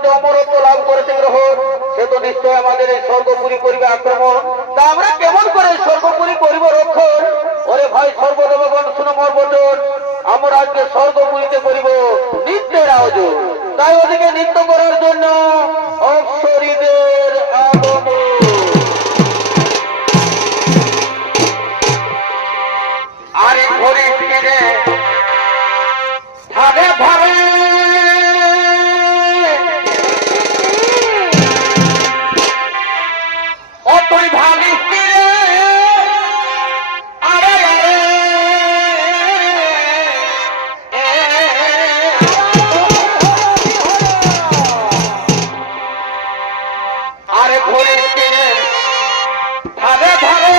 মধ্যে অমরত্ব লাভ করেছে গ্রহ, সে তো নিশ্চয় আমাদের এই স্বর্গপুরী করিবে আক্রমণ। তা আমরা কেমন করে স্বর্গপুরী করিব রক্ষণ? ওরে ভাই সর্বদেবগণ শুনো মোর বচন, আমরা আজকে স্বর্গপুরীতে করিব নৃত্যের আয়োজন। তাই ওদিকে নৃত্য করার জন্য অপ্সরীদের আগমন। আরে ঘরে ফিরে ভাবে ভাবে অতই ভাবি ফিরে, আরে আরে ঘরে ফিরে ভাবে ভাবে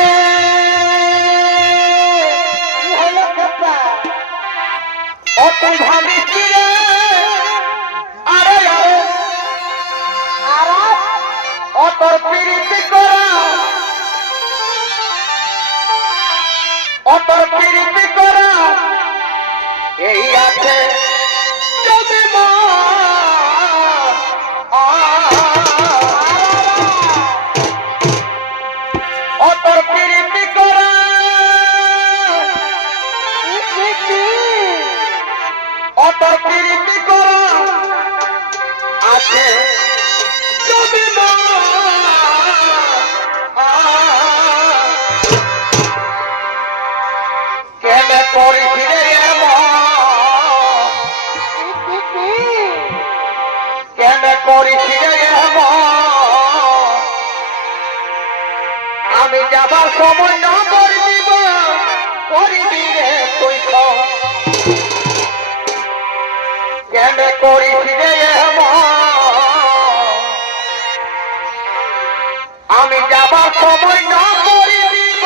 অতই ভাবি ফিরে, আরে অতর প্রীতি করা, অতর প্রীতি করা এই আছে যদি অতর প্রীতি করা অতর প্রীতি করা আছে যদি কেন করিস রে কেন করিস রে আমি যাবার সময় না করে দিব করিবি রে তুই কেন করিস রে আমি যাবার সময় না করে দিব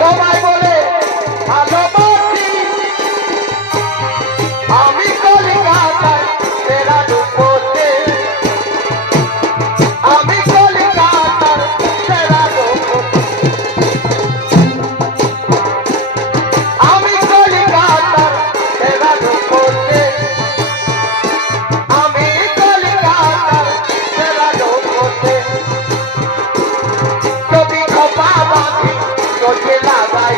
সবাই বলে ভালোবাসি আমি কলিকাতায় সেরা রূপতে, আমি কলিকাতার সেরা রূপতে, আমি কলিকাতার সেরা রূপতে, আমি কলিকাতার সেরা রূপতে, যদি খোপা বাঁধি চোখে লাগাই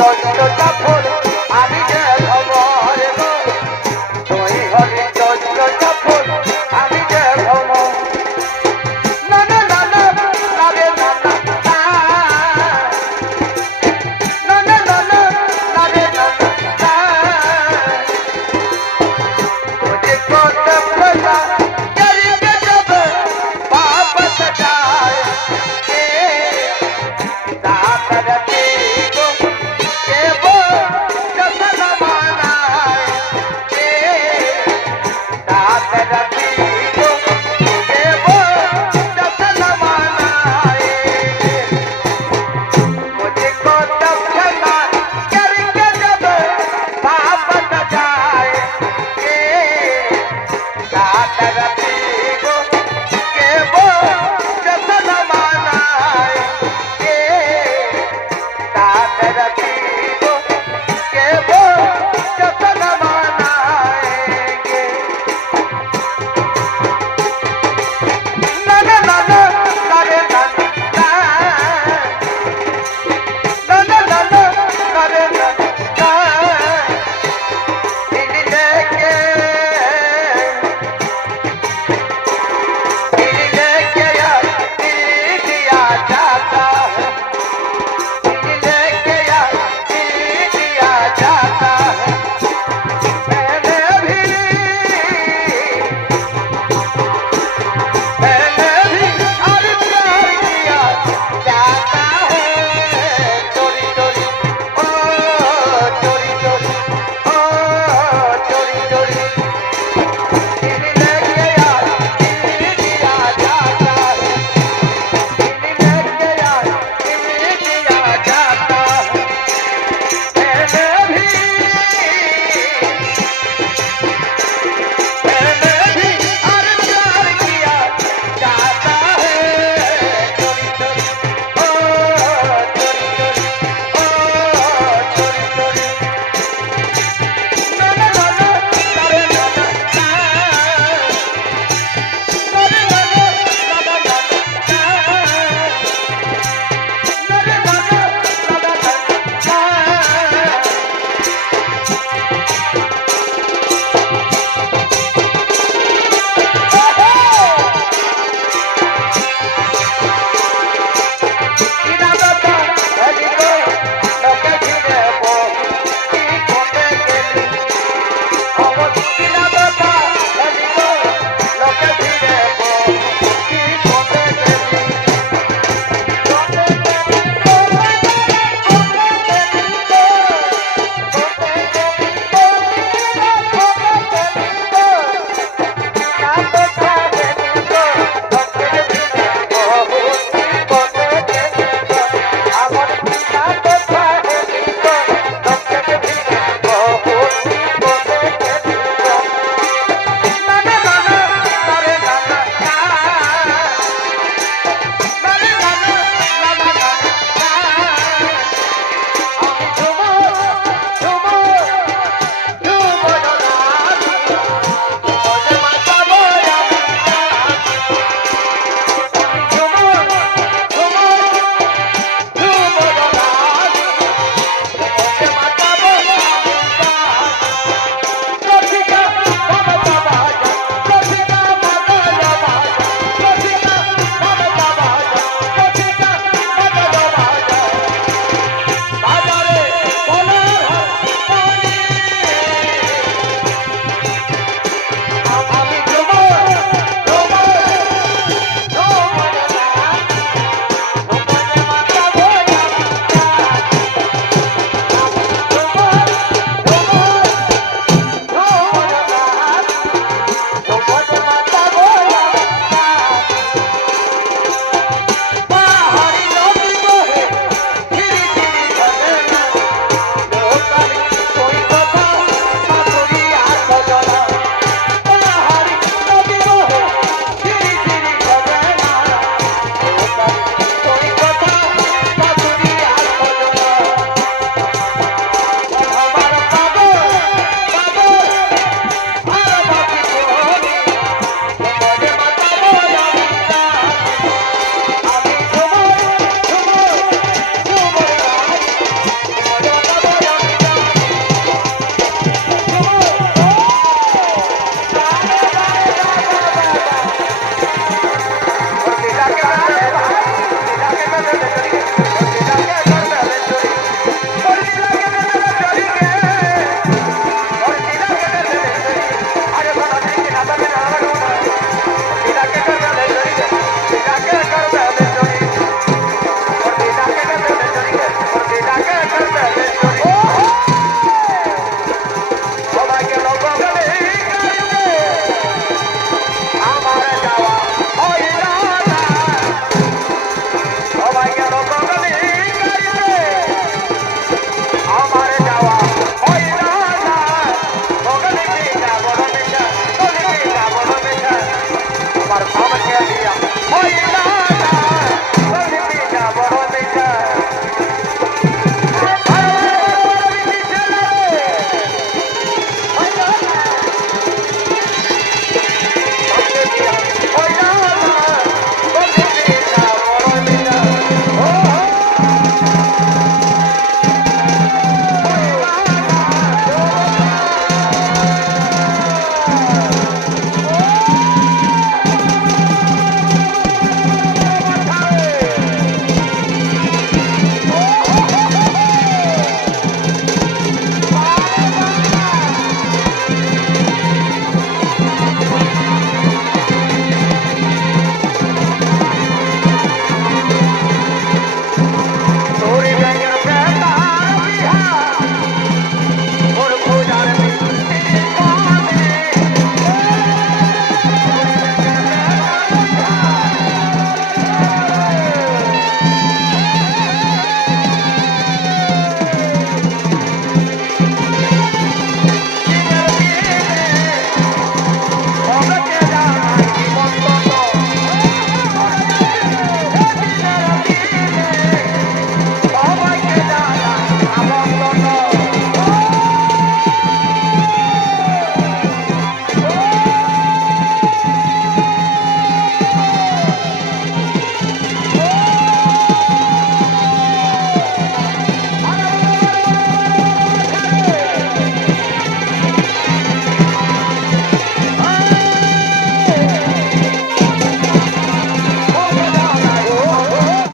চন্দ্রটা ফুল আমি যে ভ্রমর গো তুই হলি চন্দ্রটা ফুল আমি যে ভ্রমর না না না না না রে না না না না না না না রে না না तुझे को तब पता करके जब वापस जाए के साथ रखे को के वो जसन मनाए के साथ रखे को के वो जसन मनाए मुझे को तब पता करके जब वापस जाए के साथ रखे को के वो जसन मनाए के साथ रखे